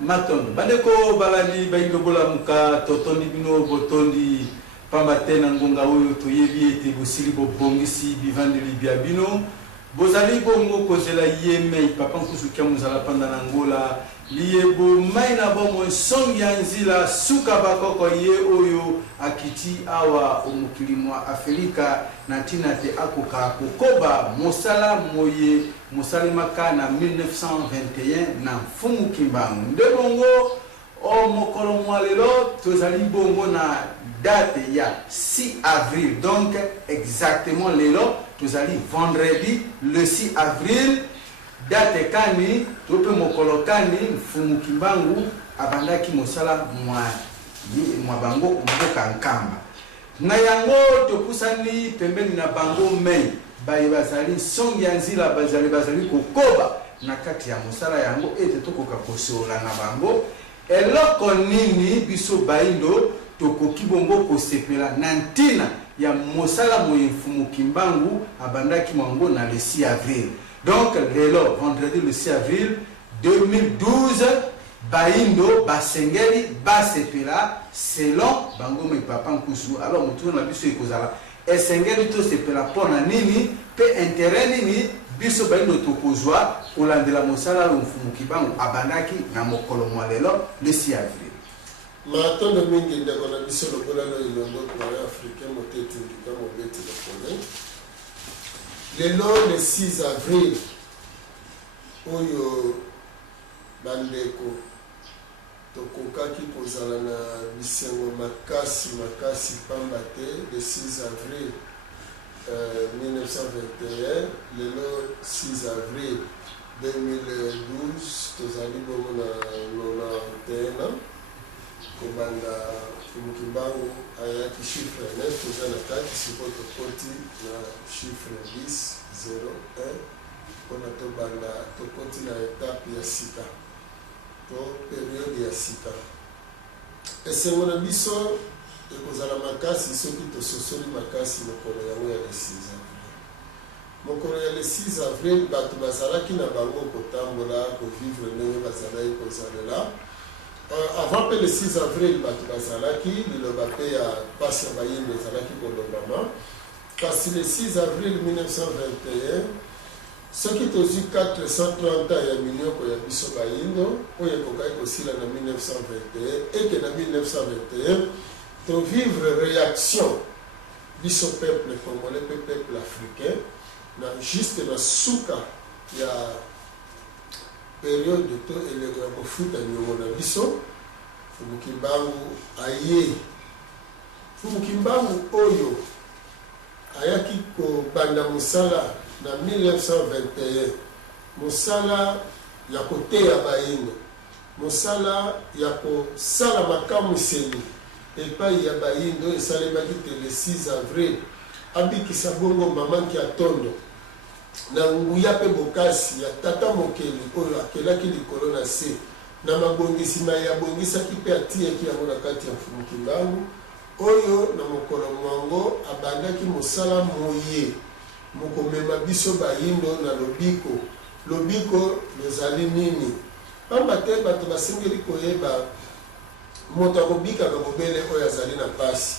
Maton, bandeko balali bayilobola muka totondi bino botondi pambate na ngonga oyo toyebi ete bosili bobongisi bivandeli bia bino bozali bongo kozela yeme papa nkusukia muzala panda na ngola liyebo mai na bomo songi ya nzila suka bakoko ye oyo akiti awa omukili mwa Afrika na tina te akoka kokoba mosala moye mosalimaka na 1921 na mfumu Kimbangu nde bongo o mokolo mwa lelo tozali bongo na date ya 6 avril donc exactement lelo tozali vendredi le 6 avril date kani tope mokolo kani mfumu Kimbangu abandaki mosala mwa bango mboka nkamba na yango topusani pembeni na bango mei baye bazali songi ya nzila bazali kokoba na kati ya mosala yango ete tokoka kosola na bango eloko nini biso baindo tokoki bongo kosepela na ntina ya mosala moye mfumu Kimbangu abandaki mwango na le 6 avril. Donc, lelo, vendredi le 6 avril 2012, baindo, basengeli, basepela, selon bango me papa nkusu. Alors, mutu na biso ekozala. Esengeli to sepela pona nini, pe intérêt nini, biso baindo tokozwa, olandela mosala mfumu Kimbangu abandaki na mokolo mwa lelo le 6 avril. Marathon de mingi ndeko na biso lokola no ilondo kwa africain moteti ndika mobeti lokole. Lelo le 6 avril oyo bandeko tokokaki kozala na bisengo makasi pamba te le 6 avril 1921 lelo 6 avril 2012 tozali bongo na 91 ans kobanda mfumu Kimbangu ayaki chiffre 9 toza na kati siko tokoti na chiffre 10 01 mpona tobanda tokoti na etape ya sika to periode ya sika esengo na biso ekozala makasi soki tososoli makasi mokolo yango ya le 6 avril mokolo ya le 6 avril bato bazalaki na bango kotambola kovivre ndenge bazalaki kozalela avant le 6 avril bato bazalaki liloba pe ya pasi ya bayindo ezalaki kolobama kasi le 6 avril 1921 soki tozwi 430 ans ya minioko ya biso bayindo oyo ekokaki kosila na 1921 ete na 1921 tovivre réaction biso peuple congolais pe peuple africain na juste na suka ya période to eleko ya kofuta nyongo na biso mfumu Kimbangu aye mfumu Kimbangu oyo ayaki kobanda mosala na 1921 mosala ya koteya bayindo mosala ya kosala makamuseli epai ya bayindo esalemaki te le 6 avril abikisa bongo mamanki ya tondo na nguya pe bokasi ya tata mokeli oyo akelaki likolo na se na mabongisi ma ya bongisaki pe atieki yango na kati ya mfumu Kimbangu oyo na mokolo mwango abandaki mosala moye mokomema biso bayindo na lobiko lozali nini pamba te bato basengeli koyeba moto akobikaka bobele oyo azali na pasi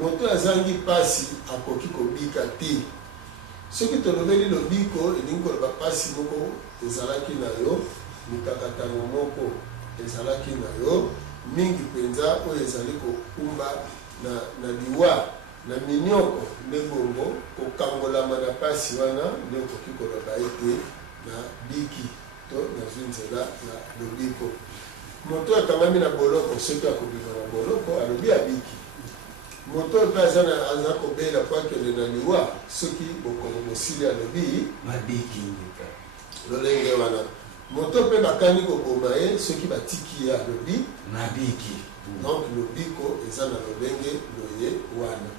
moto azangi pasi akoki kobika te soki tolobeli lobiko elingi koloba pasi moko ezalaki na yo mikakatano moko ezalaki na yo mingi mpenza oyo ezali kokumba na liwa na minioko nde bongo kokangolama na pasi wana nde okoki koloba ete na biki to nazwi nzela ya lobiko moto akangami na boloko soki akobima na boloko alobi abiki moto pe aza kobela po akende na liwa soki bokongo mosili alobi mabiki lolenge wana moto pe bakani koboma ye soki batiki ye alobi mabiki donc lobiko eza na lolenge loye wana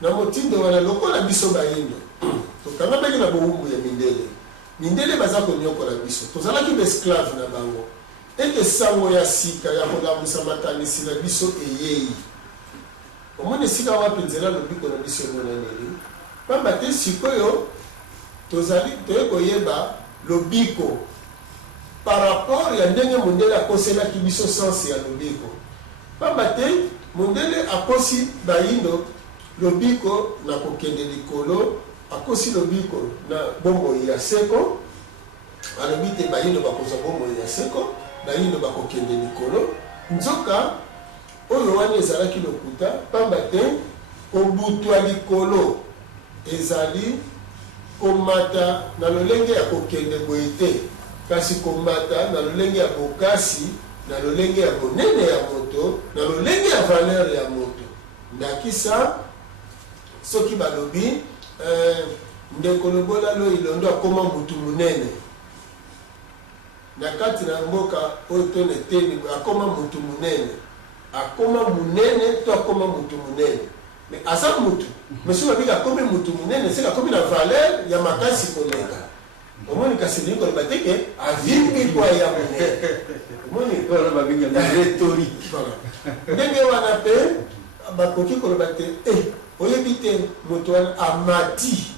na motindo wana lokola biso bayindo tokangabaki na bowumbu ya mindele baza konyokola biso tozalaki baesclave na bango ete sango ya sika ya kolamusa makanisi na biso eyei omoni esika wapi nzela lobiko na biso emonaneli pamba te sikoyo tozali toye koyeba lobiko par rapport ya ndenge mondele akoselaki biso sense ya lobiko pamba te mondele akosi bayindo lobiko na kokende likolo akosi lobiko na bomoi ya seko alobi te bayindo bakozwa bomoi ya seko bayindo bakokende likolo nzoka oyo wana ezalaki lokuta pamba te kobutwa likolo ezali komata na lolenge ya kokende boye te kasi komata na lolenge ya bokasi na lolenge ya bonene ya moto na lolenge ya valeur ya moto ndakisa soki balobi ndeko lobola lo ilondo akoma mutu munene na kati na mboka oyo tone teni akoma mutu munene akoma munene to akoma mutu munene mais asa mutu monsieur babika akomi mutu munene c'est akomi na valeur ya makasi koleka omoni kasi liko le bateke avimbi kwa ya munene omoni Voilà, ma binga na rhétorique. ndenge wana pe bakoki koloba te oyebi te moto wana amati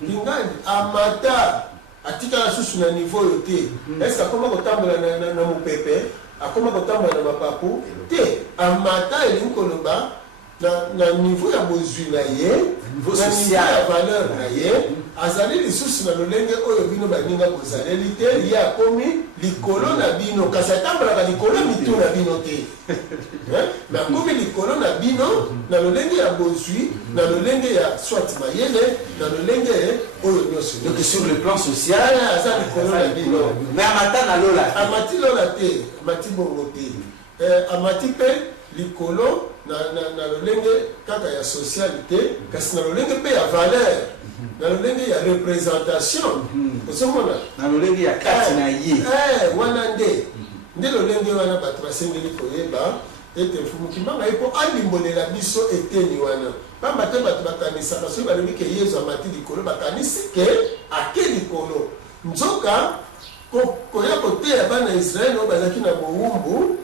lingandi amata atikala susu na niveau oyo te est-ce akoma kotambola na mopepe akoma kotambola na mapapu te amata elingi koloba na niveau ya bozwi na ye na niveau ya valeur na ye azali lisusu na lolenge oyo bino baninga kozaleli te ye akomi likolo na bino kasi atambolaka likolo mitu na bino te me akomi likolo na bino na lolenge ya bozwi na lolenge ya swat mayele na lolenge oyo nyonso Donc sur le plan social, aza likolo na bino mais amata na lola. amati lola te amati bongo te amati mpe likolo na lolenge kaka ya socialité kasi na lolenge mpe ya valeur na lolenge ya représentation osomona Na lolenge ya kati na ye. wana nde lolenge wana bato basengeli koyeba ete mfumukimbanga ye mpo alimbolela biso eteni wana pamba te bato bakanisaka soki balobi ke yesu amati likolo bakanisi ke ake likolo nzoka koya koteya bana israele oyo bazalaki na bowumbu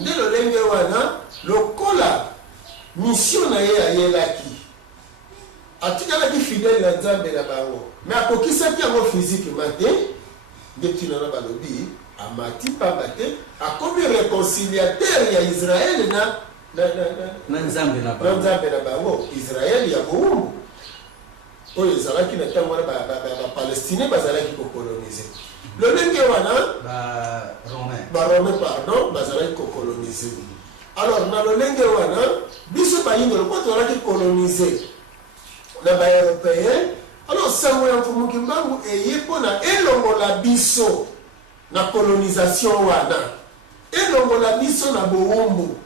nde lolenge wana lokola mission na ye ayelaki atikalaki fidèle na nzambe na bango me akokisaki yango physiquement te nde ntina na balobi amati pamba te akomi réconciliateur ya israele Na nzambe na na nzambe na bango israele ya bowumbu oyo ezalaki na ntango wana bapalestinien bazalaki kokolonize lolenge wana barome pardon bazalaki kokolonize alors na lolenge wana biso bayindo lopo tozalaki kolonize na baeuropéen alors sango ya mfumuki mbangu eye mpona elongola biso na colonisation wana elongola biso na bowumbu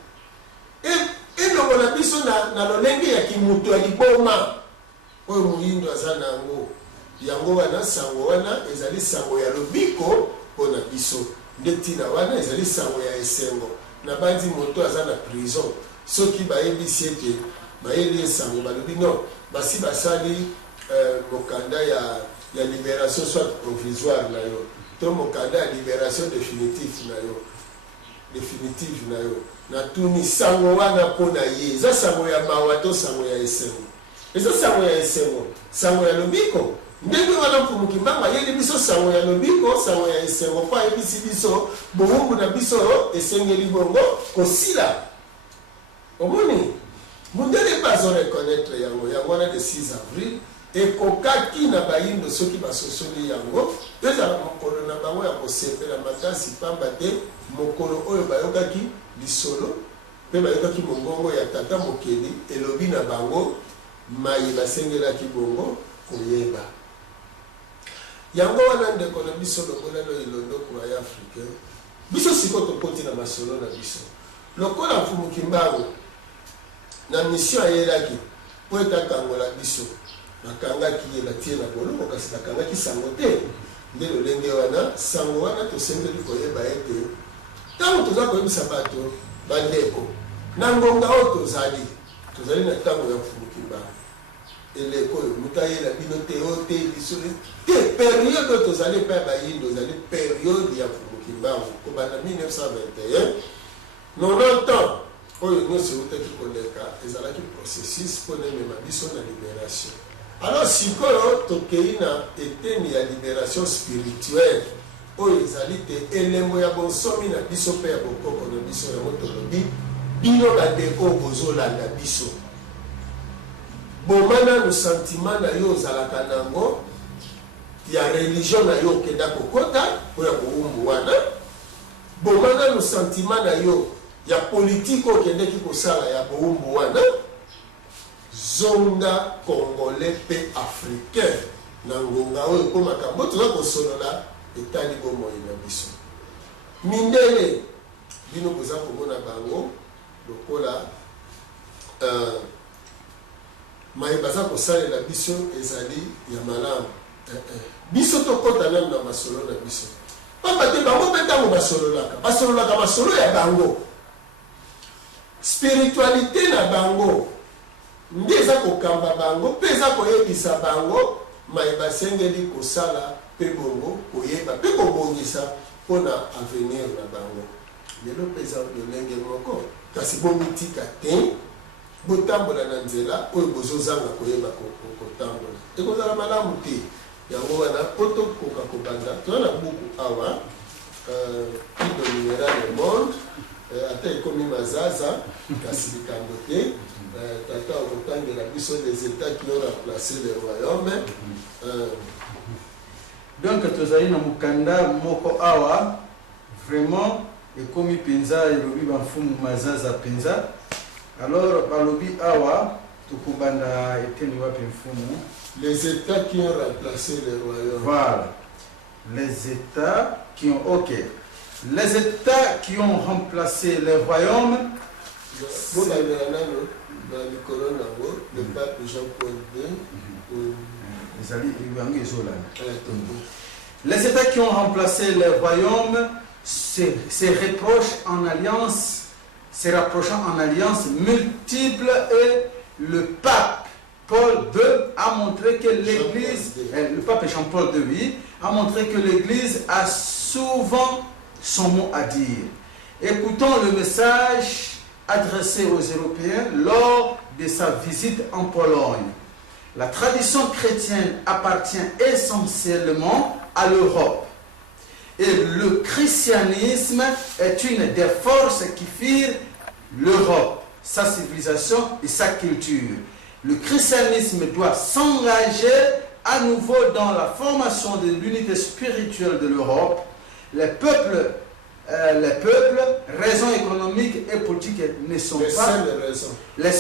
elongola biso na lolenge ya kimutu ya liboma oyo moyindo aza na yango wana sango wana ezali sango ya lobiko mpona biso nde ntina wana ezali sango ya esengo na bandi moto aza na prison soki bayebisi ete bayeli esango balobi non basi basali mokanda ya libération soit provisoire na yo to mokanda ya libération définitive na yo na tuni sango wana mpona ye eza sango ya mawa to sango ya esengo eza sango ya esengo sango ya lobiko ndenge wana mfumuki mbanga yeli biso sango ya lobiko sango ya esengo mpo ayebisi biso bowumbu na biso esengeli bongo kosila omoni mundele bazo reconnaître yango wana de 6 avril ekokaki na bayindo soki basosoli yango ezala mokolo na bango ya kosepela makasi pamba te mokolo oyo bayokaki lisolo mpe bayokaki mongongo ya tata mokeli elobi na bango mayi basengelaki bongo koyeba yango wana ndeko na biso lokola lo ilondoko ya africain biso siko tokoti na masolo na biso lokola mfumuki mbango na mission ayelaki po etakangola biso bakangaki ye batie na boloko kasi bakangaki sango te nde lolenge wana sango wana tosengeli koyeba ete ntango toza koyebisa bato bandeko na ngonga oyo tozali na ntango ya mfumuki mbango eleko oyo moto ayela bino te oyo te lisole te periode oyo tozali mpe ya bayindo ozali periode ya mfumuki mbango kobanda 1921 90 ans oyo nyonso eutaki koleka ezalaki processus mpona emema biso na libération alors sikoyo tokei na eteni ya libération spirituelle oyo ezali te elembo ya bonsomi na biso mpe ya bokoko na biso yango tolobi bino bandeko bozolanda biso boma nanu sentiment na yo ozalaka nango ya religion na yo okenda kokota oyo ya bowumbu wana boma nanu sentiment na yo ya politike okendeki kosala ya bowumbu wana zonga congolais mpe africain na ngonga oyo mpo makambo toza kosolola etali bomoi na biso mindele bino boza komona bango lokola mai baza kosalela biso ezali ya malamu biso tokota nanu na masolo na biso pamba te bango mpe ntango basololaka masolo ya bango spiritualité na bango nde eza kokamba bango mpe eza koyebisa bango mai basengeli kosala mpe bongo koyeba mpe kobongisa mpona avenir na bango lelo mpe eza lolenge moko kasi bomitika te botambola na nzela oyo bozozanga koyeba kotambola ekozala malamu te yango wana po tokoka kobanda toza na buku awa ido numéral le monde ata ekomi mazaza kasi likambo te tata okotangela biso les états qui ont remplacé le royaume donc tozali na mokanda moko awa vraiment ekomi mpenza elobi bamfumu mazaza mpenza alors balobi awa tokobanda eteni wapi mfumu les états qui ont remplacé le royaume. Voilà. Les états qui ont... Ok. Les états qui ont remplacé le royaume... Le pape Jean-Paul II. Les états qui ont remplacé le royaume se rapprochant en alliance multiple et le pape Paul II a montré que l'Église, le pape Jean-Paul II, oui, a montré que l'Église a souvent son mot à dire. Écoutons le message adressé aux Européens lors de sa visite en Pologne. La tradition chrétienne appartient essentiellement à l'Europe. Et le christianisme est une des forces qui firent l'Europe, sa civilisation et sa culture. Le christianisme doit s'engager à nouveau dans la formation de l'unité spirituelle de l'Europe. Les peuples, raisons économiques et politiques ne sont pas... Les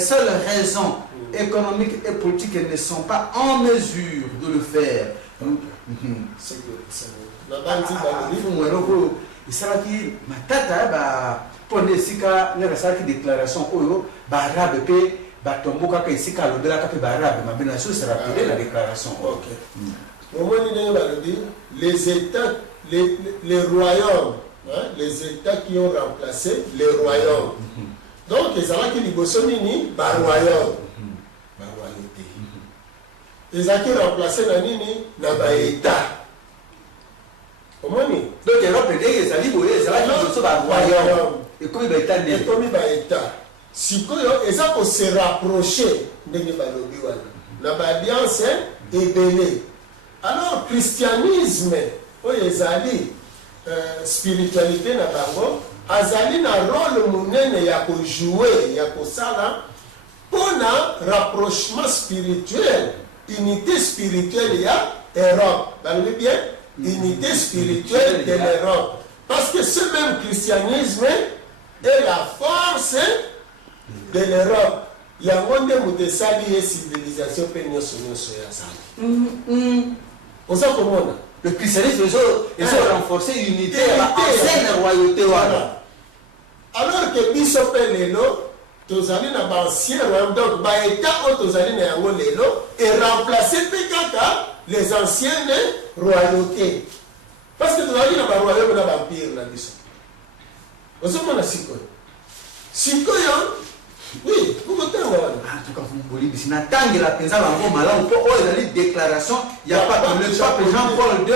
seules raisons économiques et politiques ne sont pas en mesure de le faire. Déclaration batomboka ka isika lobela ka pe barabe mabena so sera rappelé la déclaration. OK. Les états les royaumes, hein, les états qui ont remplacé les royaumes. Donc les ala qui liboso nini ba royaume. Ba royauté. Les ala qui remplacé na nini na ba état. Omoni. Donc Europe les ali boye les ala qui liboso ba royaume. Et comme ba état né. Comme ba état. Sikoyo eza ko se rapprocher ndenge balobi wana na ba alliance ebele. Alors christianisme oyo ezali spiritualité na bango azali na rôle monene ya ko jouer ya ko sala pona rapprochement spirituel, unité spirituelle ya Europe. Balobi bien unité spirituelle de l'Europe, parce que ce même christianisme est la force de l'Europe. Il y a un monde où des civilisations le christianisme est renforcé l'unité à la royauté. Alors que Bishop Lelo, Tozali na ancien royaume, donc Baïta ou Tozali na Yango Lelo, est remplacé par les anciennes royautés. Parce que Tozali na royaume na vampire na Bishop. Vous savez mon Sikoyo. Sikoyo. Oui, vous comptez en tout cas, vous voulez dire, si la pensa en malin, on peut déclaration, il n'y a pas que le pape Jean-Paul II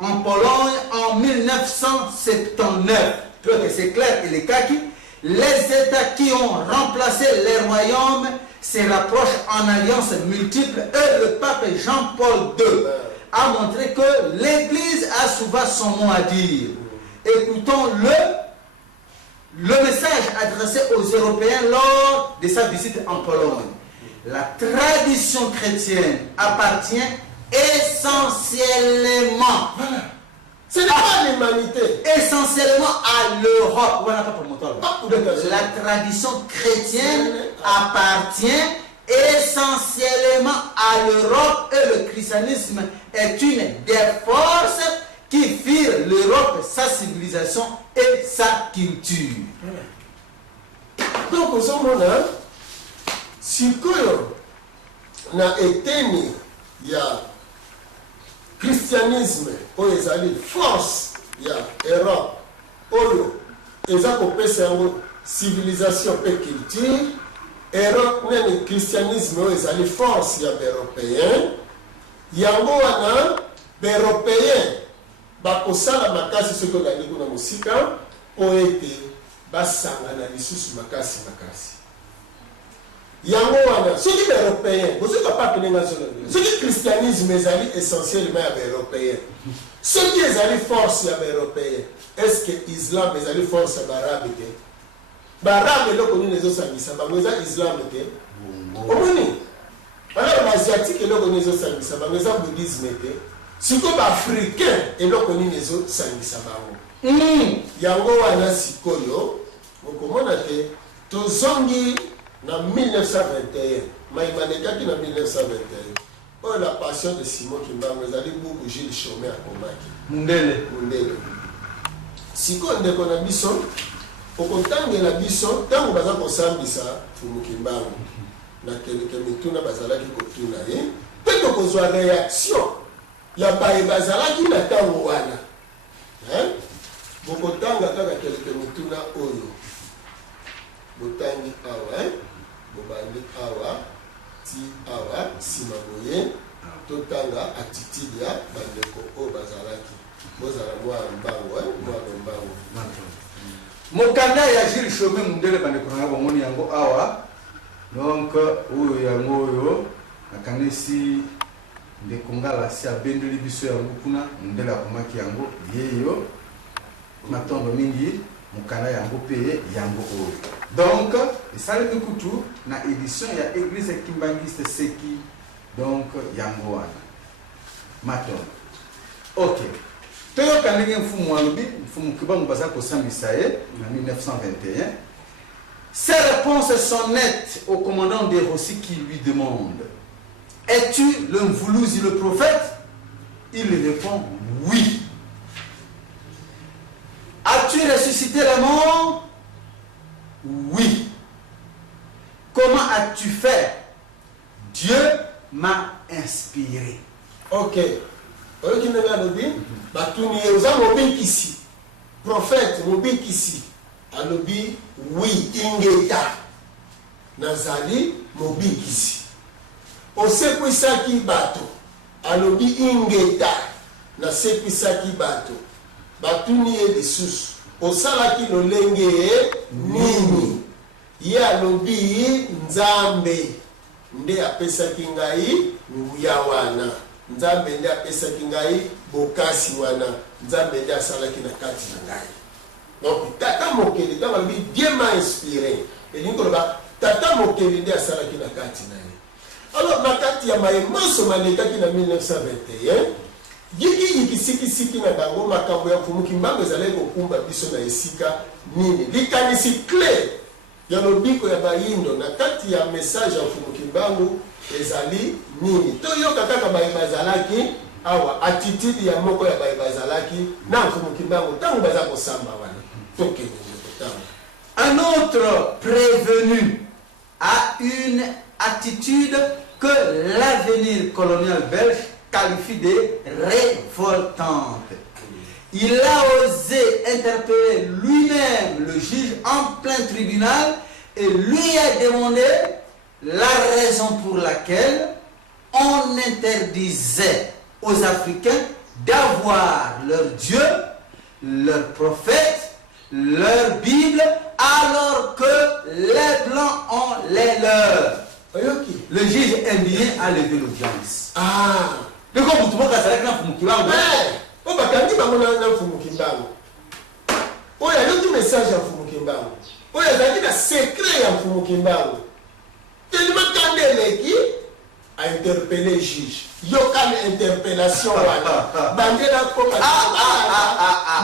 en Pologne en 1979. Donc c'est clair que les cas qui, les États qui ont remplacé les royaumes se rapprochent en alliance multiple et le pape Jean-Paul II a montré que l'Église a souvent son mot à dire. Écoutons le message adressé aux Européens lors de sa visite en Pologne. La tradition chrétienne appartient essentiellement, ce n'est pas l'humanité, essentiellement à l'Europe. La tradition chrétienne appartient essentiellement à l'Europe et le christianisme est une des forces qui firent l'Europe, sa civilisation et sa culture. Donc, au moment si na eteni ya christianisme oyo ezali force ya Europe oyo eza kopesa yango civilisation pe culture, Europe nene christianisme oyo ezali force ya baeuropéen, yango wana baeuropéen bakosala makasi soki okangi kuna mosika po ete basangana lisusu makasi. Yango wana soki baeuropéen bozoka pa penenga zolongola soki christianisme ezali essentiellement ya baeuropéen, soki ezali force ya baeuropéen, est-ce que islam ezali force ya barabe te? Barabe eloko nini ezosangisa bango eza islam te? Omoni alors baasiatique eloko nini ezosangisa bango eza bouddhisme te? Sikoyo baafricain eloko nini ezosangisa bango? Yango wana sikoyo okomona te tozongi na 1921 maimanekaki na 1921 oyo la passion de Simon Kimbangu ezali buku Gilles Chaumet akomaki mundele sikoyo ndeko na biso okotangela biso ntango baza kosambisa Fumu Kimbangu na keleke mituna bazalaki kotuna ye mpe tokozwa réaction ya baye bazalaki na ntango wana bokotanga kaka keleke mituna oyo botangi awa bobandi awa ti awa nsima boye totanga attitude ya bandeko oyo bazalaki bozala mwana mbango mokanda ya Gilles Chaumet mundele bandeko na bomoni yango awa donc oyo yango oyo nakanisi ndeko ngala si abendeli biso yango kuna mundele akomaki yango yeyo matondo mingi mukanda yango pe yango oyo. Donc esalemi kutu na édition ya église kimbangiste seki donc yango wana matondo. Ok, toyoka ndenge mfumu alobi mfumu Kimbangu baza kosambisa ye na 1921. Ses réponses sont nettes au commandant des Rossi qui lui demande: es-tu le Mvuluzi le prophète? Il répond oui. As-tu ressuscité la mort? Oui. Comment as-tu fait? Dieu m'a inspiré. Ok. Oyo kinanga lobi batuni oza mobikisi prophète mobikisi alobi oui ingeta nazali mobikisi osekwisaki bato alobi ingeta nasekwisaki bato batuni ye lisusu osalaki lolenge nini ye alobi nzambe nde apesaki ngai nguya wana nzambe nde apesaki ngai bokasi wana nzambe nde asalaki na kati na ngai. Donc tata mokeli ntango alobi Dieu m'a inspiré elingi koloba tata mokeli nde asalaki na kati na ye. Alors na kati ya mayemoso malekaki na 1921 yikisikisiki na bango makambo ya Fumu Kimbangu ezalaki kokumba biso na esika nini likanisi clé ya lobiko ya bayindo na kati ya message ya Fumu Kimbangu ezali nini toyoka kaka baye bazalaki awa attitude ya moko ya baye bazalaki na Fumu Kimbangu ntango baza kosamba wana tokende kotanga. Un autre prévenu a une attitude que l'avenir colonial belge qualifie de révoltante. Il a osé interpeller lui-même le juge en plein tribunal et lui a demandé la raison pour laquelle on interdisait aux Africains d'avoir leur Dieu, leur prophète, leur Bible, alors que les Blancs ont les leurs. Le juge indien a levé l'audience. Ah! Le comme tout le monde a fumukibango o bakangi bango na fumukimbango oyo aloti message ya fumukimbango oyo azalaki na secret ya fumukimbango tellement kande eleki a interpellé juge yokana interpellation wana bandela kopa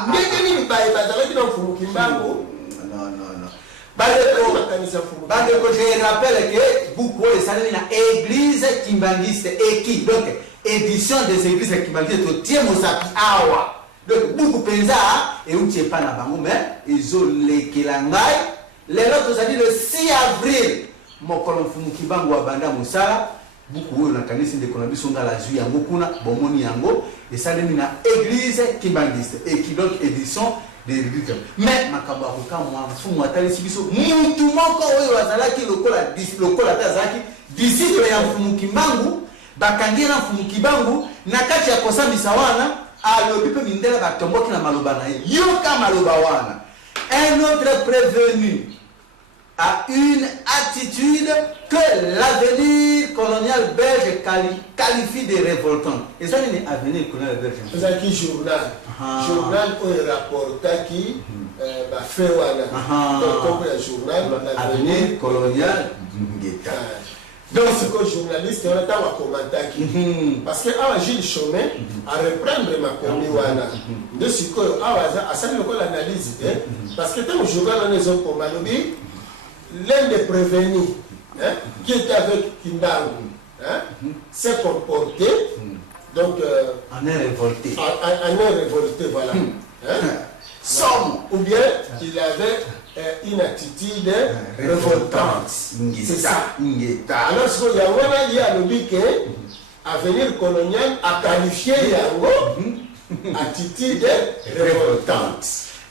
ndenge nini baye bazalaki na fumukimbango Bandeko, je rappelle que beaucoup de salés na église kimbangiste et donc édition des églises kimbangiste au tiemo sapi awa donc beaucoup penza et on tient pas na bango mais ils ont les kilangai les autres ça dit le 6 avril mokolo mfumu kibango wa banda musala beaucoup na kanisa de konabiso ngala zu yango kuna bomoni yango et ça na église kimbangiste et qui donc édition mais makamba kokamwa mfumu atalisi biso mutu moko oyo azalaki lokola tazaki disciple ya mfumu kimbangu bakangira mfumu kibangu na kati ya kosambisa wana alobi pe mindela batomboki na maloba na ye yoka maloba wana un autre prévenu a une attitude que l'avenir colonial belge qualifie de révoltante. Et ça, c'est l'avenir colonial belge. C'est ça qui journal. Journal pour rapporter qui va faire wana. Donc, comme le journal, l'avenir colonial. Donc, c'est que journaliste, on attend à commenter qui. Parce que avant Gilles Chaumet, à reprendre ma commis wana. De ce que, à ça, l'analyse. Parce que dans le journal, on est au Malobi. L'un des prévenus qui était avec Kimbangu s'est comporté donc en est révolté. Voilà. Ou bien il avait une attitude révoltante. C'est ça. Alors ce qu'il y a le week-end, avenir colonial a qualifié Yango attitude révoltante.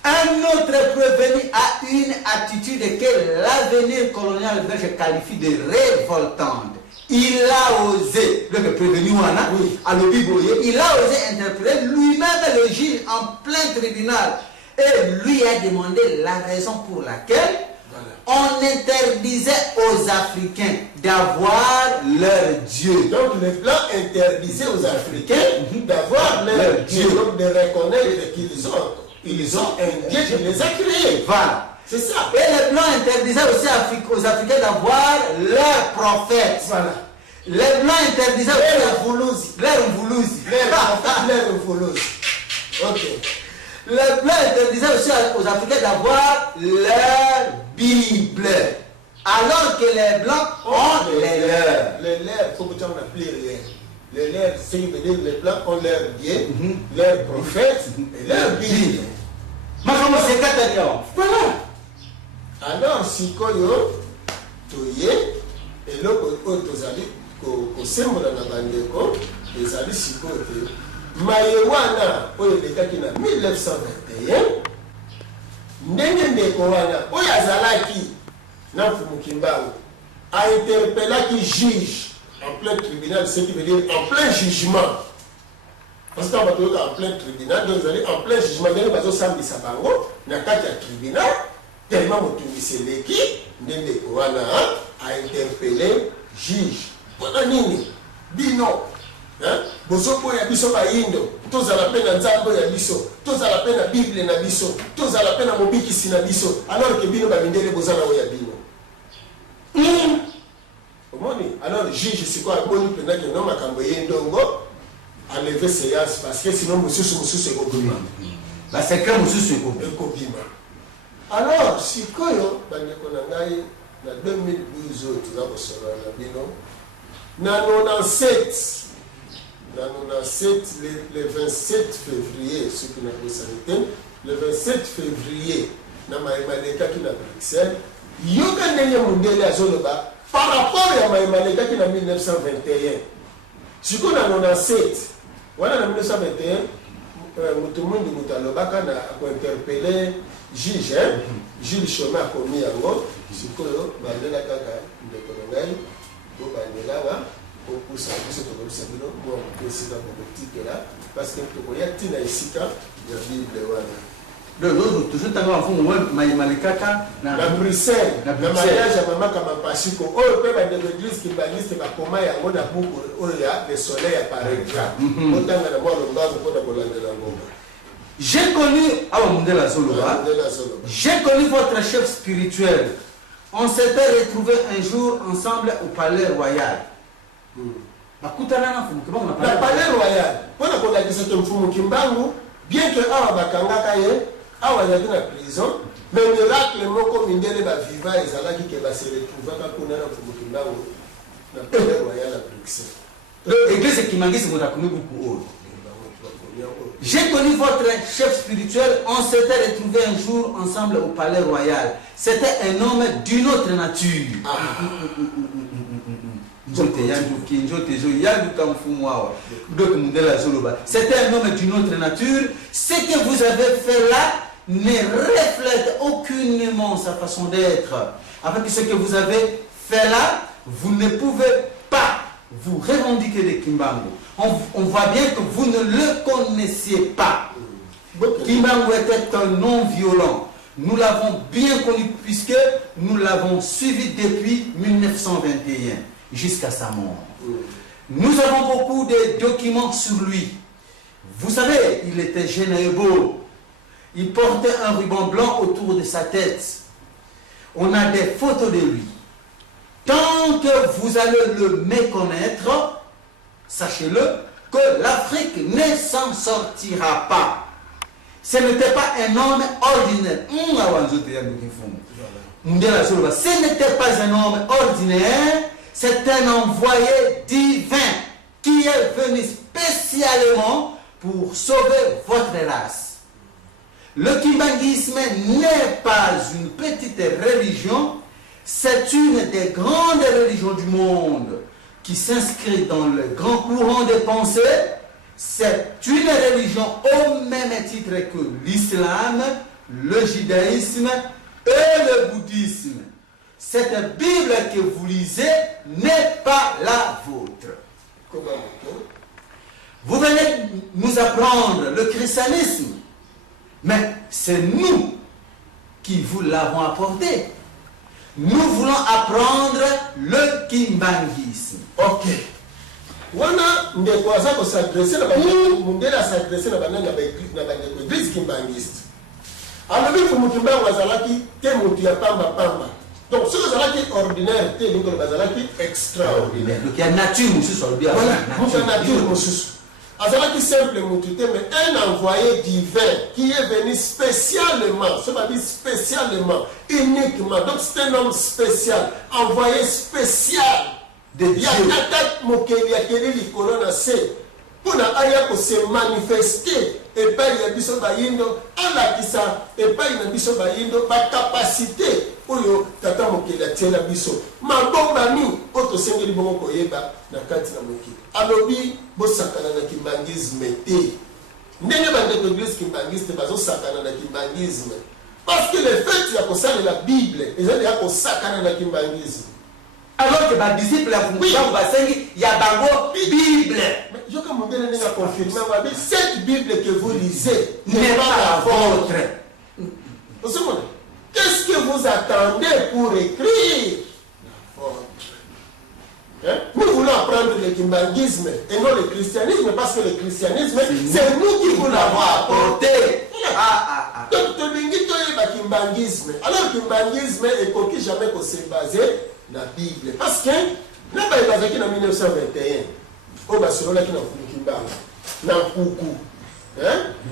Un autre prévenu a une attitude que l'avenir colonial belge qualifie de révoltante. Il a osé, le prévenu Wana, à l'Obiboye, il a osé interpeller lui-même le juge en plein tribunal et lui a demandé la raison pour laquelle on interdisait aux Africains d'avoir leur Dieu. Donc les Blancs interdisaient aux Africains d'avoir leur Dieu, donc de reconnaître qu'ils ont. Ils ont un Dieu qui les a créés. Voilà. C'est ça. Et les Blancs interdisaient aussi aux Africains d'avoir leur prophète. Voilà. Les Blancs interdisaient aussi leur Voulouzi. Leur Voulouzi. Ok. Les Blancs interdisaient aussi aux Africains d'avoir leur Bible. Alors que les Blancs ont les leurs. Les leurs, il faut que tu en appelles les leurs, c'est que les Blancs ont leur Dieu, leur prophète et leur Bible. Voilà. Alors, si Koyo, Toye, et l'autre, Tozali, Kosembola na Bandeko, les amis Sikote, Mayewana, Oye Lekaki na 1921, Ndenge Nekowana, Oye Azalaki, Namfumu Kimbangu, a interpellé qui juge en plein tribunal, ce qui veut dire en plein jugement. Parce qu'on va trouver en plein tribunal, donc vous allez en plein jugement, vous allez samedi sabango, na kati ya tribunal, tellement motumisi leki, Ndenge Kowana a interpellé juge. Pona nini? Bino. Bozoko ya biso ba indo, tozala pe na nzambo ya biso, tozala pe na Bible na biso, tozala pe na mobikisi na biso, alors que bino ba mindele bozala oya bino. Alors le juge c'est quoi boni pendant que non makambo yendongo a levé séance parce que sinon monsieur est kobima. La secret monsieur est kobima. Alors si koyo bandeko na ngai na 2012 tu vas recevoir na bino na 97 le 27 février ce qui n'a pas sanité le 27 février na Maïmaleka qui na Bruxelles yoka ndenge mondele azoloba par rapport à Maïmaleka qui na 1921 ce qu'on a 97 voilà en 1921 mutumundu mutalobaka na ko interpeller juge Gilles Chaumet a commis yango sikoyo bandela kaka ndeko ngai ko bandela wa ko kusa biso to ko sabino mo ko sika politique là parce que to ko yatina isika ya Bible wana toujours tant qu'on voit Maïmalikaka na Bruxelles, na mariage à maman comme Pachiko. Oh, le peuple de l'église qui baniste ma coma et à mon abou, oh, il y a le soleil apparaît. Autant que la mort, on va vous donner la bombe. J'ai connu votre chef spirituel. On s'était retrouvés un jour ensemble au palais royal. La palais royal. Pendant qu'on a dit que Mfumu Kimbangu, bien que Awa Bakanga Kaye, Awa est dans la prison, mais le miracle moko mindele ba viva ezalaki que va se retrouver quand on a Mfumu Kimbangu na palais royal à Bruxelles. L'église qui m'a dit c'est beaucoup. J'ai connu votre chef spirituel, on s'était retrouvés un jour ensemble au palais royal. C'était un homme d'une autre nature. C'était un homme d'une autre nature. Ce que vous avez fait là ne reflète aucunement sa façon d'être. Avec ce que vous avez fait là, vous ne pouvez pas vous revendiquer de Kimbangu. On voit bien que vous ne le connaissiez pas. Kimbangu était un non-violent. Nous l'avons bien connu puisque nous l'avons suivi depuis 1921 jusqu'à sa mort. Nous avons beaucoup de documents sur lui. Vous savez, il était jeune et beau. Il portait un ruban blanc autour de sa tête. On a des photos de lui. Tant que vous allez le méconnaître, sachez-le que l'Afrique ne s'en sortira pas. Ce n'était pas un homme ordinaire. Ce n'était pas un homme ordinaire, c'est un envoyé divin qui est venu spécialement pour sauver votre race. Le kimbanguisme n'est pas une petite religion, c'est une des grandes religions du monde qui s'inscrit dans le grand courant des pensées. C'est une religion au même titre que l'islam, le judaïsme et le bouddhisme. Cette Bible que vous lisez n'est pas la vôtre. Vous venez nous apprendre le christianisme, mais c'est nous qui vous l'avons apporté. Nous voulons apprendre le kimbanguisme. Ok. Wana ndeko azako s'adresser na bantu mundela s'adresser na bananga ba église kimbangiste. Alors il faut mutimbangu azalaki te mutu ya pamba. Donc ce que azalaki ordinaire te lingo bazalaki extraordinaire. Donc il y a nature mususu bien. Voilà, nature mususu. Azalaki simple mutu te mais un envoyé divin qui est venu spécialement, ce va dire spécialement, uniquement. Donc c'est un homme spécial, envoyé spécial. Il y a un mokeli ya keli likolo na se pour na aya ko se manifester et pas ya biso bayindo alakisa et pas na biso bayindo ba capacité oyo tata mokeli atiela biso mabomba ni oto sengeli bongo koyeba na kati na mokili alobi bosakana na kimbangisme te ndenge bande de l'église kimbangiste bazo sakana na kimbangisme parce que le fait ya kosala la Bible ezali ya kosakana na kimbangisme. Alors que les disciples il y a bango Bible. Je comme on vient de confirmer, cette Bible que vous lisez n'est pas la vôtre. Qu'est-ce que vous attendez pour écrire la vôtre? Nous voulons apprendre le kimbanguisme et non le christianisme parce que le christianisme, c'est nous qui vous l'avons apporté. Donc, le kimbanguisme. Alors, le kimbanguisme est pour qui jamais qu'on s'est basé la Bible. Parce que, là, il y a en 1921, au Barcelone, qui n'a pas Kimbangu, dans Koukou.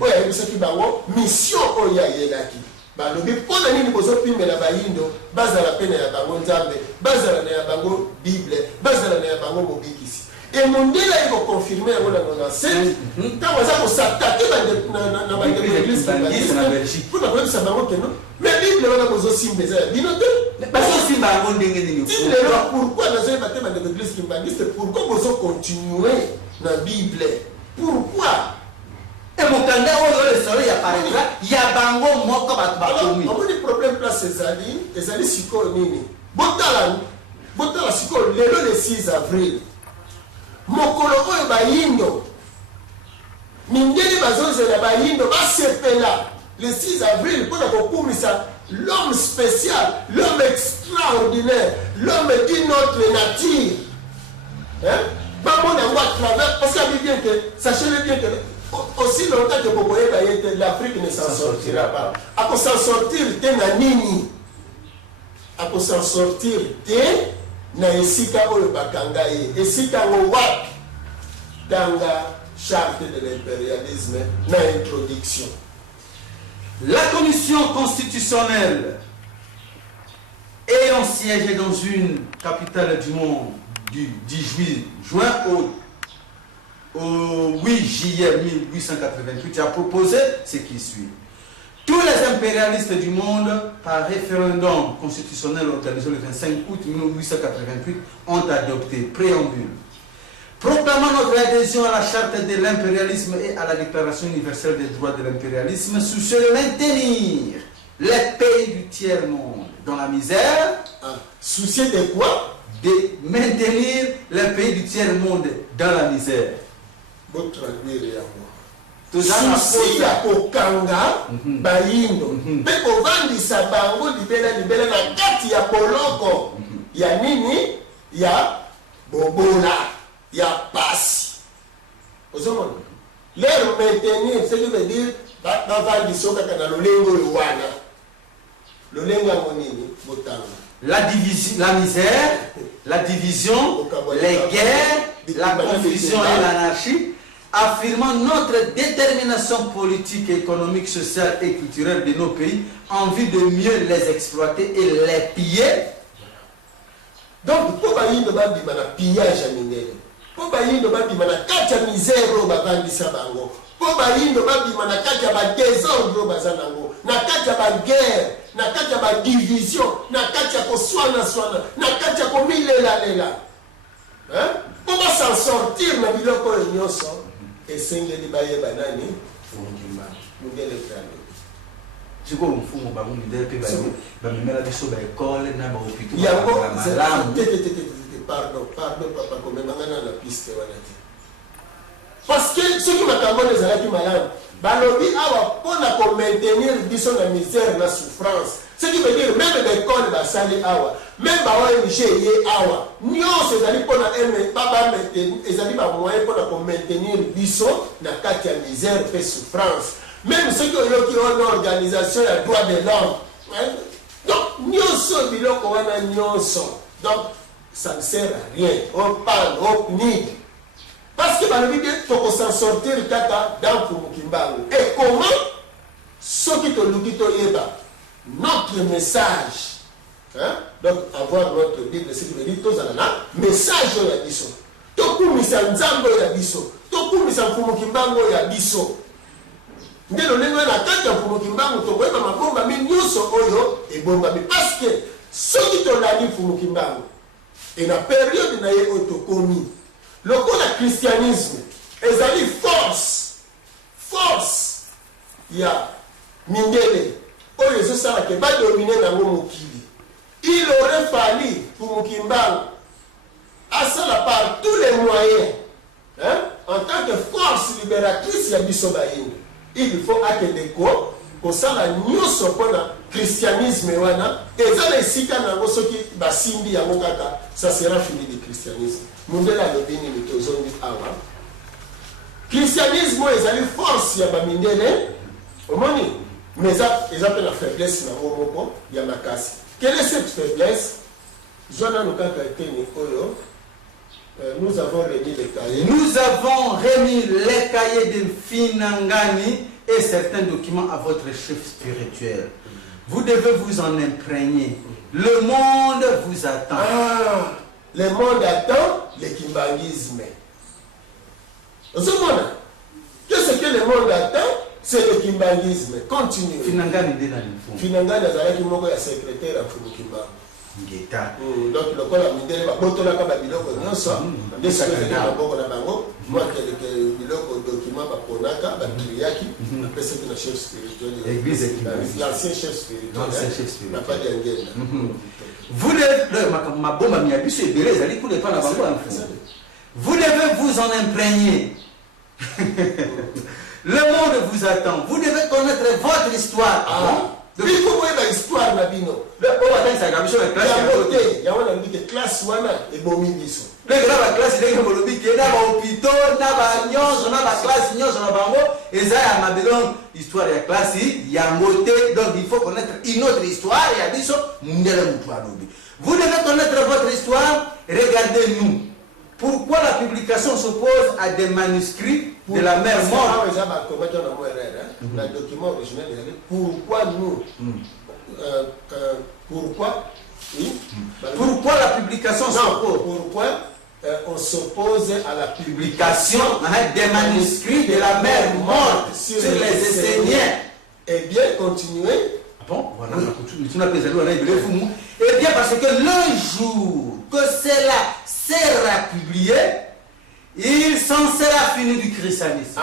Oui, il y a mission au Yayelaki. Balobi pona nini bozo pimela bayindo bazala pena ya bango nzambe bazala na ya bango Bible bazala na ya bango mobikisi et mondela iko confirmer ngona ngona c'est quand on va s'attaquer na ba église na Belgique pour pas ça bango que non mais Bible wana bozo simbe za binote parce que simba bango ndenge nini pourquoi na zé batema de l'église kimbangiste pourquoi bozo continuer na Bible pourquoi. Et mon candidat, le soleil apparaîtra, il y a bango moko batoumi. On a des problèmes place Ezali siko nini. Botala siko le 6 avril. Mokolo oyo bayindo. Mindeli bazozela bayindo basepela. le 6 avril pour ça l'homme spécial, l'homme extraordinaire, l'homme d'une autre nature. Hein? Pas mon à travers, parce qu'il bien que, sachez-le bien que aussi longtemps que vous voyez l'Afrique ne s'en sortira pas. À quoi s'en sortir, t'es na nini. À quoi s'en sortir, t'es na esika oyo bakanga ye. Esika wak dans la charte de l'impérialisme, na introduction. La commission constitutionnelle ayant siégé dans une capitale du monde du 18 juin au 8 juillet 1888 a proposé ce qui suit. Tous les impérialistes du monde, par référendum constitutionnel organisé le 25 août 1888, ont adopté préambule proclamant notre adhésion à la charte de l'impérialisme et à la déclaration universelle des droits de l'impérialisme, soucieux de maintenir les pays du tiers-monde dans la misère. Soucieux de quoi? De maintenir les pays du tiers-monde dans la misère. Vous traduire souci ya kokanga bayindo mpe kovandisa bango libela na kati ya poloko ya nini ya bobola ya pasi ozomona leur maintenir ce qui veut dire bavandisa kaka na lolengo oyo wana lolengo yango nini botanga la misère, la division, les guerres, la confusion et l'anarchie, affirmant notre détermination politique, économique, sociale et culturelle de nos pays en vue de mieux les exploiter et les piller. Donc, pour bayindo babima na pillage ya mindele, pour bayindo babima na kati ya misère oyo bavandisa bango, pour bayindo babima na kati ya badésordre oyo baza nango, na kati ya baguerre, na kati ya badivision, na kati ya koswana na kati ya komilela. Pour s'en sortir na biloko oyo nyonso esengeli bayeba nani mundele krano. Siko mfumo ba mundele pe ba memela biso ba école na ba hôpital. Yango pardon papa comme mangana na piste wana te. Parce que ce qui m'a cambo les araki malade balobi awa pona ko maintenir biso na misère na souffrance. Ce qui veut dire même l'école va salir awa, même ba ONG ye awa. Nyonso ezali pona baba maintenir, ezali ba moyen pona ko maintenir biso na kati ya misère et souffrance. Même ceux qui ont une organisation ya droit de l'homme. Donc nyonso biloko wana nyonso. Donc ça ne sert à rien. On parle, on nie. Parce que balobi bien faut s'en sortir kaka dans Mukimbangu. Et comment ceux qui te luki to yeba notre message, hein? Donc avoir notre Bible, c'est ce qui veut dire tous un message ya biso. Tokumisa nzambo ya biso. Tokumisa Mukimbangu ya biso. Ndelo lengo na kati ya Mukimbangu to koyeba mabomba mi nyuso oyo e bomba mi parce que ceux qui to lali Mukimbangu et la période na ye otokomi le christianisme ezali force ya mindele oyo ezosalaka badomine nango mokili. Il aurait fallu pour Mukimbangu asala par tous les moyens, hein, en tant que force libératrice ya biso bayindo. Il faut akendeko kosala nyonso mpona christianisme wana ezala esika nango soki basimbi yango kaka ça sera fini de christianisme. Mundele alobi nini tozongi awa christianisme ezali force ya bamindele omoni mais ils appellent la faiblesse na moko ya makasi. Quelle est cette faiblesse? Zona nokaka eteni oyo nous avons remis les cahiers. Nous avons remis les cahiers de Finangani et certains documents à votre chef spirituel. Vous devez vous en imprégner. Le monde vous attend. Ah, le monde attend le kimbangisme. Qu'est-ce que le monde attend? C'est le kimbangisme. Continue. Finangani de l'Info. Finangani azalaki moko ya secrétaire à Fumukimba. Donc le col a mindé la botola kaba biloko nyonso des secrétaires boko na bango moi que biloko document ba ponaka ba triaki après c'est le chef spirituel l'ancien chef spirituel n'a pas d'engagement. Vous devez mabomba miabiso ebele ezali kule pa na bango. Vous devez vous en imprégner. Le monde vous attend. Vous devez connaître votre histoire. Donc, il faut voir l'histoire de Bino. Il y a une classe et bomi biso. La classe de l'hôpital, na classe histoire de classe, donc il faut connaître une autre histoire. Vous devez connaître votre histoire. Regardez-nous. Pourquoi la publication s'oppose à des manuscrits de la mer morte? Le document original, pourquoi nous Pourquoi la publication s'oppose? Pourquoi on s'oppose à la publication des manuscrits de la mer morte sur les Esséniens? Eh bien, continuez. Bon, voilà, eh bien, parce que le jour que cela sera publié, il s'en sera fini du christianisme.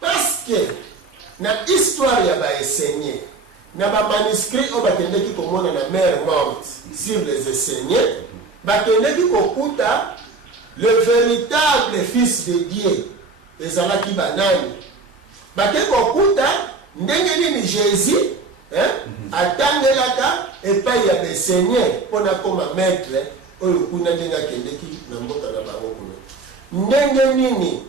Parce que dans l'histoire, il y a des Esséniens. Dans les manuscrits, on va tenir qui commande la mer morte sur les Esséniens. On va tenir qui commande le véritable fils de Dieu, les Alaki Banani. On va tenir qui commande Jésus. Atangelaka et pas il y a des seigneurs pour comme maître au kuna ndenga kendeki na mbota na bango kuna ndenge nini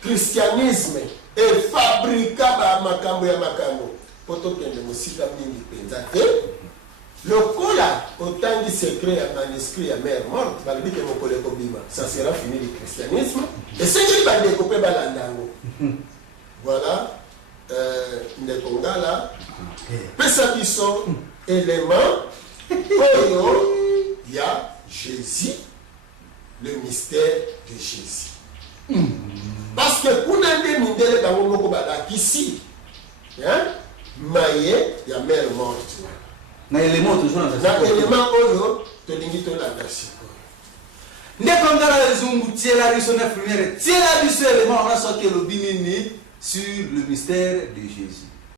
christianisme et fabrica ba makambo ya makambo poto kende musika mingi penza te lokola autant de secret ya manuscrit ya mer morte balobi ke mokole ko bima ça sera fini le christianisme et c'est qui va découper balandango voilà Ndekongala pesa biso élément oyo ya Jésus, le mystère de Jésus. Parce que kuna nde mindele bango moko balakisi maye ya mère morte na élément toujours na élément oyo tolingi tolanda sikoyo Ndekongala zungu tiela biso na première tiela biso élément on a sorti le binini sur le mystère de Jésus.